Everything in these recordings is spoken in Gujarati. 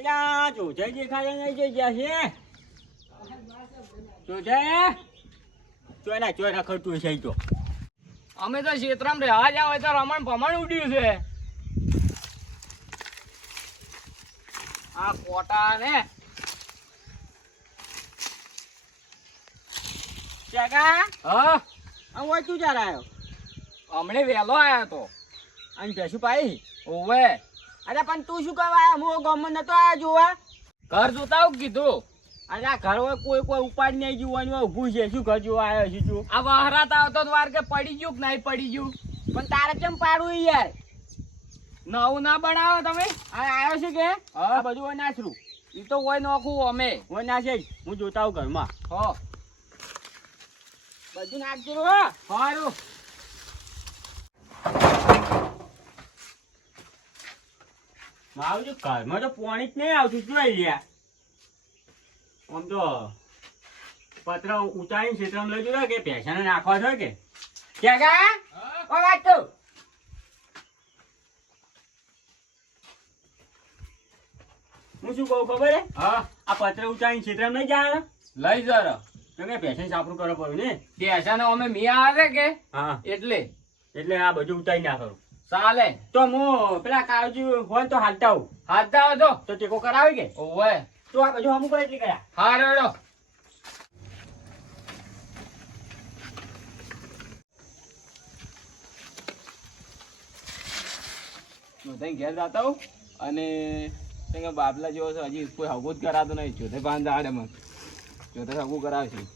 અલ્યા જોજાઈ દેખાય નહીં જઈ ગયા છે જોજાઈ ચોયના ચોયના ખર્ચું છે તો અમે તો ક્ષેત્રમાં રહેવા જાવ તો રમણ ભમણ ઉડ્યું છે આ કોટા ને ચાકા હા આ હોય તું ચાર આવ્યો હમણે વહેલો આવ્યો તો અને ભેંસું પાઈ ઓવે અરે પણ તું શું કરવા આવ્યો હું ગામમાં નતો આવ્યો જોવા ઘર જોતા આવું કીધું અરે આ ઘર હોય કોઈ ઉપાડ નહીં જોવાનું ઊભું છે શું ઘર જોવા આવ્યો છે તું આ વહરાત આવતો વાર કે પડી ગયું કે નહીં પડી ગયું પણ તારે કેમ પાડવું યાર નવું ના બનાવો તમે આ આવ્યો છે કે આ બધું હોય નાચરું એ તો હોય નોખું અમે હોય નાચે હું જોતા આવું ઘરમાં હો બધું નાખજો હો સારું મારું જો ઘરમાં તો પાણી જ નહીં આવતું જોઈ લ્યા આમ તો પત્ર ઉતારીને ક્ષેત્રમાં લઈ જોયો કે ભેંસાને નાખવા છો કે ક્યાં ઓ વાત તો હું શું કહું ખબર હે હા આ પત્ર ઉતારીને ક્ષેત્રમાં નહીં જાય લઈ જરો તો કે ભેંસાને સાપરું કરવા પડ્યું ને પેસાને અમે મિયા આવે કે હા એટલે આ બધું ઉતારી નાખો ચાલે તો હું પેલા કાળજી હોય તો હાલતા આવું હાથ દાવ તો ટેકો કરાવે કે ઓવે તો આ બધું અમુક એટલી કર્યા હા રેડો હું તઈ ઘેર જતા હોઉં અને તઈ બાબલા જેવો છે હજી કોઈ હગું જ કરાતું નહીં જોતે પાંચ દાડે મને જોતે હગું કરાવશે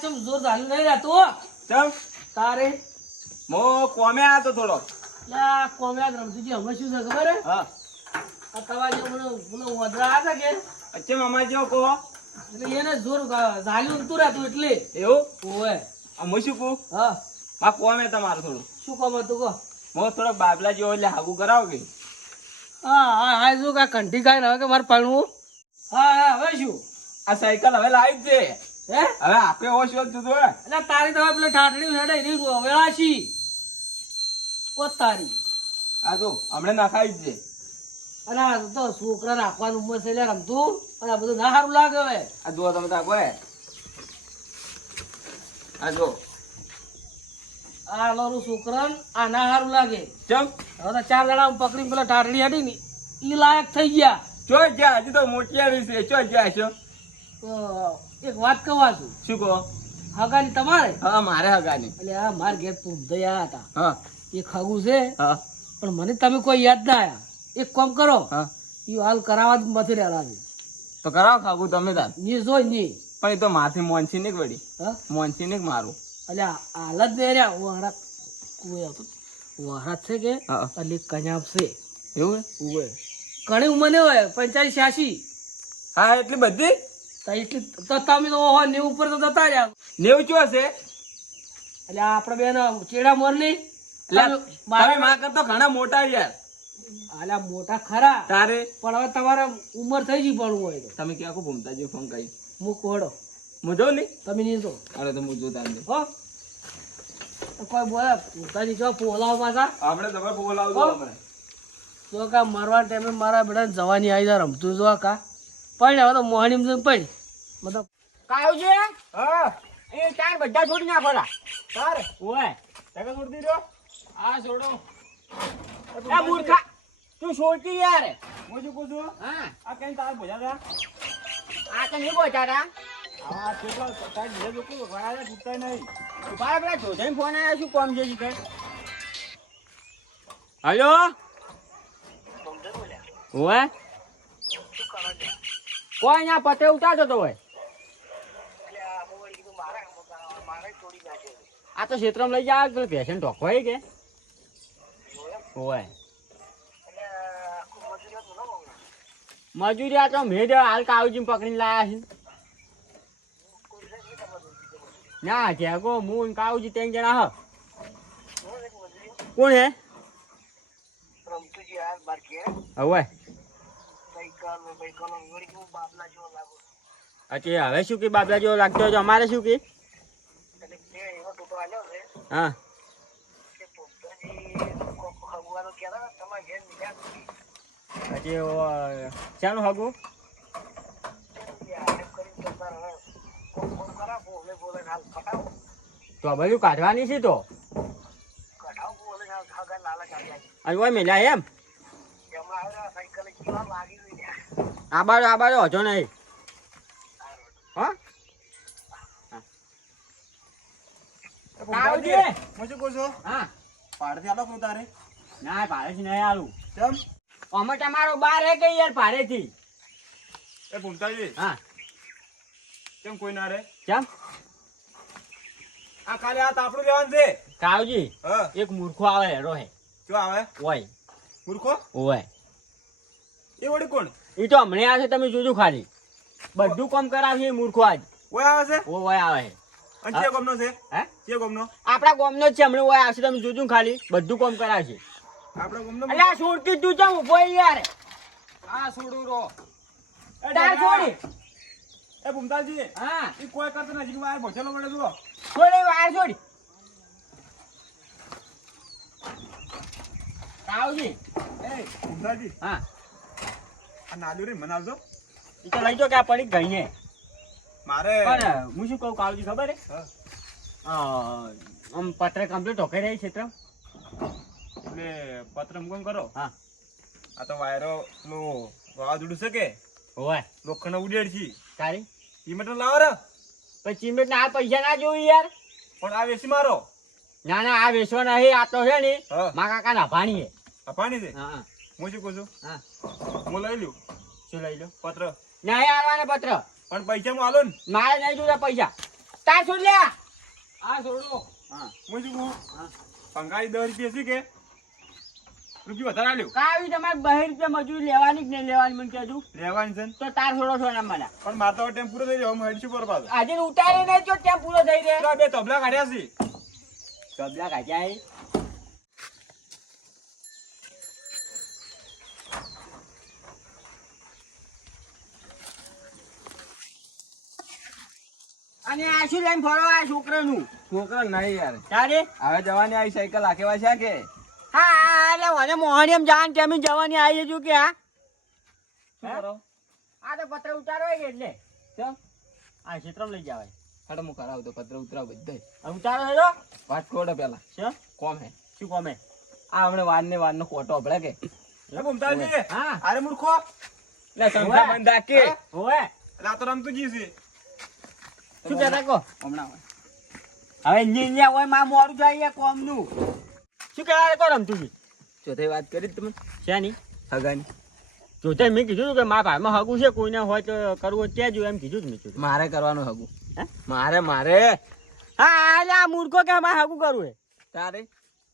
ચમ જોર ચાલુ નહીં રહેતું ચમ તારે મો કોમે આતો થોડો કોમ્યા રમતુજી અમે શું છે ખબર હે હા આ તવા જે મને વદરા હતા કે અચ્છા મામા જેવો કહો એટલે એને જોર ઝાલ્યું ઉડતું રહેતું એટલે એવું ઓવે આ હું શું કહું હા માં કોમે તમારું થોડું શું કામ હતું કહો મો થોડો બાબલા જેવો એટલે હાગું કરાવો કે હા હા હા શું કા કંઠી ખાઈને હવે કે મારે પાડવું હા હા હવે શું આ સાયકલ હવે લાવી જ છે હે હવે આપણે હોશ હોશ જુદું હે એટલે તારી તો હવે પેલા ઠાઠડી હેડે એની વેળાશી ઓ તારી આ તો હમણાં નાખાઈ જ છે અને આ તો છોકરા રાખવાનું ઉંમર છે એટલે રમતું અને આ બધું ના સારું લાગે હવે આ જુઓ તમે તાકો હે આ જો આ લોરું છોકરા આ ના સારું લાગે ચમ હવે તો 4 જણા પકડીને પેલા ઠાઠડી હેડી ને ઈ લાયક થઈ ગયા ચો જ્યાં હજી તો મોટી આવી છે ચો જ્યાં છો તો એક વાત કહેવા છું શું કહો હગાની તમારે હા મારે હગાની એટલે આ માર ઘેર પૂંધયા હતા હા એ ખાવું છે હા પણ મને તમે કોઈ યાદ ના આયા એક કામ કરો હા એ હાલ કરાવવા જ મથી રહેલા છે તો કરાવો ખાવું તમે તાર ની જોઈ ની પણ એ તો માથી મોનસી ને વળી હા મોનસી ને મારું એટલે હાલ જ નહીં રહ્યા વહરા કોઈ આવતું વહરા છે કે હા એટલે કન્યાબ છે એવું ઉવે ઘણી ઉંમર નહીં હોય 45 86 હા એટલી બધી તો એટલી તો તમે તો ઓહો 90 ઉપર તો જતા રહ્યા નેવું ચો છે એટલે આપણે બેન ચેડા મોર નહીં તમે માં કરતો ઘણા મોટા યાર આલા મોટા ખરા તારે પણ હવે તમારે ઉંમર થઈ ગઈ પણ હોય તો તમે ક્યાં કો ભૂમતા જો ફોન કરી હું કોડો મુજો નહીં તમે નહીં તો અરે તો મુજો તાંદે હો તો કોઈ બોલે પોતાની જો પોલાવ પાછા આપણે તમે બોલાવજો હો? આપણે તો કા મારવા ટાઈમે મારા બેટા જવાની આવી જાય રમતું જો કા પણ હવે તો મોહણી પણ મતલબ કાયું છે હા એ ચાર બધા છોડી નાખોલા તારે ઓય તકે છોડ દીધો આ છોડો આ મૂર્ખા તું છોડતી યાર હું શું કહું છું હા આ કઈ તાર ભજા તા આ તો નહીં પહોંચાતા આ કેટલા તાર બીજા લોકો ઘણા છૂટતા નહીં ઉભા પેલા જોધઈ ફોન આવ્યો શું કોમ છે શીખર હલો ઓય કોઈ ના પતે ઉતારતો તો હોય આ તો ક્ષેત્રમાં લઈ જાય પેલો પેશન્ટ ઢોકવાય કે ઓય મજૂરી આ તો મેં હાલ કાવજી પકડીને લાયા છે ના જેગો હું કાવજી 3 જણા હ કોણ હે હવે અચ્છા હવે શું કે બાબલા જેવો લાગતો હોય તો અમારે શું કે હા હજી ચાલો હગું તો બધું કાઢવાની છે તો અને ઓય મેલ્યા એમ આ બાજુ હજો નહીં હા કાવજી હું શું કહું છું હા પાડથી આલો હું તારે ના ભાડેથી નહીં આલું કેમ અમે તમારો બાર હે કે યાર ભાડેથી એ ભૂમતાજી હા કેમ કોઈ ના રે કેમ આ ખાલી આ તાપડું લેવાનું છે કાવજી હા એક મૂર્ખો આવે હેરો હે શું આવે ઓય મૂર્ખો ઓય એ વળી કોણ એ તો હમણાં આવે છે તમે જોજો ખાલી બધું કામ કરાવશે એ મૂર્ખો આજ ઓય આવે છે ઓય આવે છે અને કે ગમનો છે હે કે ગમનો આપણા ગામનો જ છે હમણાં ઓય આવશે તમે જોજો ખાલી બધું કામ કરાવશે આપણો ગમનો અલ્યા છોડતી તું ચમ ઉભો યાર આ છોડું રો તાર છોડી એ ભૂમતાજી હા એ કોઈ કરતો નથી વાર ભોચેલો પડે જુઓ છોડી વાર છોડી કાવજી એ ભૂમતાજી હા આ નાલ્યું રે મને આવજો એ તો લઈ જો કે આ પડી ગઈ ને મારે પણ હું શું કહું કાવજી ખબર હે હા આમ પત્ર કમ્પ્લીટ હોકે રહી ક્ષેત્ર એટલે પત્ર મુકમ કરો હા આ તો વાયરો લો વાવાઝોડું છે કે ઓય લોખંડ ઉડેડ છે તારી સિમેન્ટ લાવો રે પછી ચીમેટ ના પૈસા ના જોયું યાર પણ આ વેસી મારો ના ના આ વેચવા નહીં આ તો છે ને હા મા કાકા ના ભાણી હે આ પાણી છે હા હું શું કહું છું હા હું લઈ લ્યું શું લઈ લો પત્ર નહીં આવવાના પત્ર પણ પૈસા હું આલો ને મારે નહીં જોતા પૈસા તાર છોડ લે હા છોડો હા હું શું કહું હા પંખાઈ 10 રૂપિયા છે કે રૂપિયા વધારે આલ્યું કાવી તમારે 2 રૂપિયા મજૂરી લેવાની કે નહીં લેવાની મને કહેજો લેવાની છે ને. તો તાર છોડો છો ના મને પણ મારતો ટાઈમ પૂરો થઈ ગયો હું હેડ શું પર પાછો આજે ઉતારે નહીં તો ત્યાં પૂરો થઈ રહે પેલા બે તબલા કાઢ્યા છે કબલા કાઢ્યા હે અને આ શું લઈને ફરો આ છોકરાનું છોકરા નહીં યાર તારે હવે જવાની આવી સાયકલ આકેવા છે કે હા એટલે મને મોહણીયમ જાન કેમ જવાની આવી છું કે આ શું કરો આ તો પત્ર ઉતારો હોય કે એટલે કેમ આ ક્ષેત્રમાં લઈ જવાય હાડો હું કરાવ તો પત્ર ઉતરાવ બધે આ ઉતારો હેલો વાત કોડો પેલા શું કોમ હે શું કોમે આ હમણે વારનો ખોટો હબળે કે એ ભૂમતાજી હા અરે મૂર્ખો લે સંસા બંધ રાખે ઓય એટલે આ તો રમતું જી છે શું કહેતા કહો હમણાં હવે નીલિયા હોય માં મોરું જાય કોમનું શું કહેતા કહો રમતું છે ચોથે વાત કરી તમે શેની હગાની જોતે મેં કીધું કે મારા ભાઈમાં હગું છે કોઈને હોય તો કરવું હોય ત્યાં જ એમ કીધું જ મેં કીધું મારે કરવાનું હગું હે મારે મારે હા એટલે આ મૂર્ખો કે મારે હગું કરવું હે તારે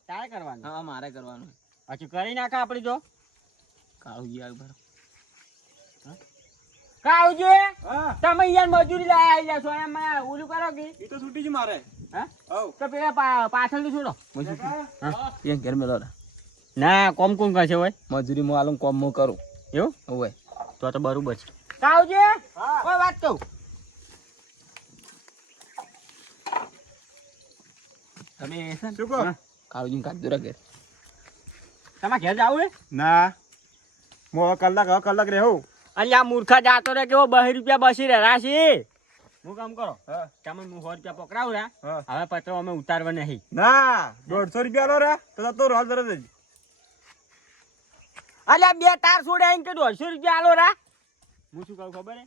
તારે કરવાનું હા મારે કરવાનું હજુ કરી નાખા આપણે જો કાળુજી આવી બરો કાવજી હા તમે યાર મજૂરી લાયા આવી જશો એમ ઓલું કરો કે એ તો છૂટી જ મારે હા હવ તો પેલા પાછળથી છોડો એ ઘેર મેલો ના કોમ કોણ કરશે હોય મજૂરી માં આલું કોમ હું કરું એવું હોય તો બરોબર છે કાવજી કોઈ વાત કહું તમે શું કહો કાળુજી કાઢ દો ઘેર તમારે ઘેર જાવું હે ના હું કલાક રહેવું અલ્યા આ મૂર્ખા જાતો રે કેવો 2 રૂપિયા બસી રહ્યા છે હું કામ કરો તમે હું 100 રૂપિયા પકડાવું રા હવે પત્ર અમે ઉતારવા નહીં ના 150 રૂપિયા લો રે તો રોજ તરત જ અલ્યા બે તાર છોડે આઈને કે 150 રૂપિયા આલો રા હું શું કહું ખબર હે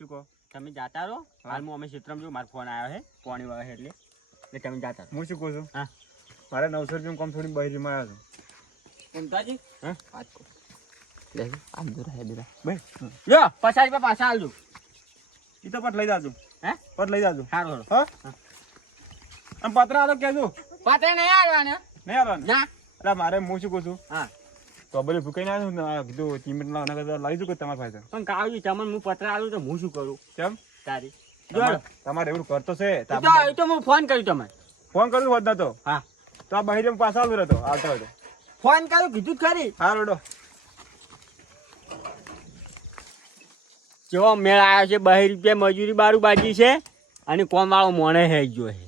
શું કહો તમે જાતા રહો હાલમાં અમે ક્ષેત્રમાં જો મારો ફોન આવ્યો છે પાણી વાળા એટલે તમે જાતા રહો હું શું કહું છું હા મારે 900 રૂપિયા કોમ થોડી બહેરીમાં આવ્યો છું ઉમતાજી હા વાત કહો લે આમ દૂર હે દીરા ભાઈ લો 50 રૂપિયા પાછા આલજો ઈ તો પટ લઈ જાજો હે પટ લઈ જાજો સારું હા આમ પત્ર આલો કેજો પત્ર નહીં આવવાના નહીં આવવાનું ના અરે મારે હું શું કહું છું હા તો ભલે ભૂકાઈ ના આવ્યું ને કીધું ચીમેન્ટ લાવના કરતા લાવી દઉં કે તમારા ફાયદા પણ કાવજી તમને હું પત્ર આલું તો હું શું કરું કેમ તારી તમારે એવું કરતો છે એ તો હું ફોન કર્યું તમે ફોન કર્યું હોત ના તો હા તો આ બહેરી પાછા આવતો રહેતો આવતો હતો ફોન કર્યું કીધું જ ખરી હા રોડો કેવો મેળ આવ્યો છે, 2 રૂપિયા મજૂરી બારું બાજી છે અને કોમ વાળો મોણે હે જો હે.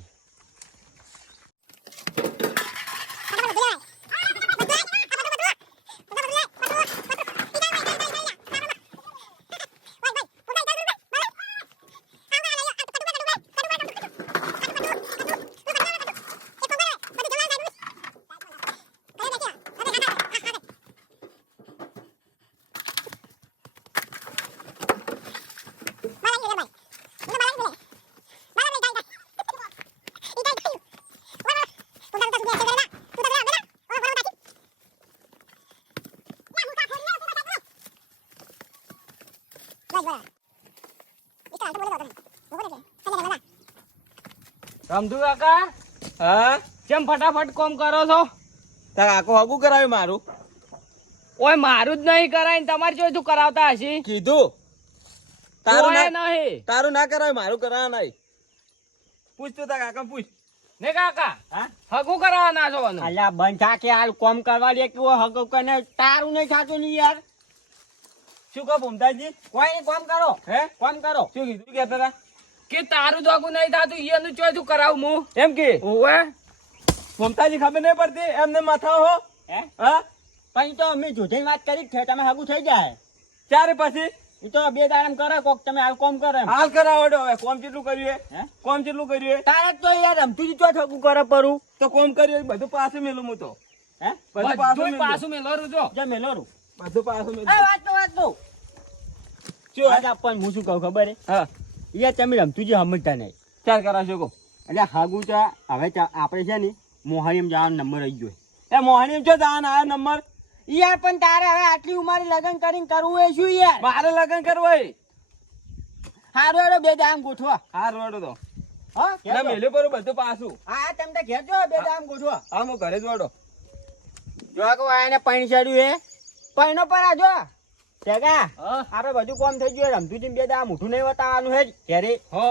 રમતું કાકા, હા કેમ ફટાફટ કોમ કરો છો? તાર આખો હગું કરાવ્યું મારું ઓય મારું જ નહીં કરાય ને તમારે જોઈતું કરાવતા હશે. કીધું તારું ઓય ના નહીં તારું ના કરાવ્યું મારું કરાવવા નહીં. પૂછ તું તાર કાકા પૂછ. ને કાકા, હા? હગું કરાવવા ના જવાનું. અલ્યા બંધ થા કે હાલ કોમ કરવા દે કે હગો કને તારું નહીં થાતું નહીં યાર. શું કહો ભૂમતાજી? કોઈ નહીં, કોમ કરો. હે કોમ કરો. શું કીધું? શું કહેતા હતા? કે તારું દોગું નહીં થાતું એનું જોઈતું કરાવું હું. એમ કે ઓવે ભૂમતાજી ખબર નહીં પડતી એમને માથા હો. હે? હા પણ ઈ તો અમે જુઠી વાત કરી જ છે, તમે હગું થઈ જાય. ચારે પછી એ તો 2 દાડમ કરે કોક, તમે હાલ કોમ કરો એમ. હાલ કરાવડો. હવે કોમ કેટલું કર્યું હે? કોમ કેટલું કર્યું તારે તો યાર રમતું જ ચોથ હગું કરે પરું. તો કોમ કર્યું બધું પાછું મેલું હું તો હે? બધું પાછું બધું મેલું. પાછું મેં લરું જો. જા મેલો રૂ. બધું પાછું એ મેલું. વાત તો. શું આજ આપણને હું શું કહું ખબર હે? હા યાર તમે રમતું જ સમજતા નહીં. ચાર કરાવશો કહો. એટલે હાગું તો હવે આપણે છે ને મોહાણીમ જવાનો નંબર આવી ગયો. એ મોહણી છો દાન આ નંબર. યાર પણ તારે હવે આટલી ઉંમરે લગ્ન કરીને કરવું એ શું યાર? મારે લગ્ન કરવા હારું હારું 2 દામ ગોઠવા. હાર વડો તો હા ના ઘેર જો. મેલ્યું પરું બધું પાછું. હા તમે તો ઘેર જો 2 દામ ગોઠવા. હા હું ઘરે જ વડો. જો કે એને પાણી ચડ્યું હે પૈનો પર આ જો ટેકા હા આપણે બધું કોમ થઈ ગયું. રમતું જ 2 દામ ઉઠું નહીં બતાવવાનું હે ઘેરે. હો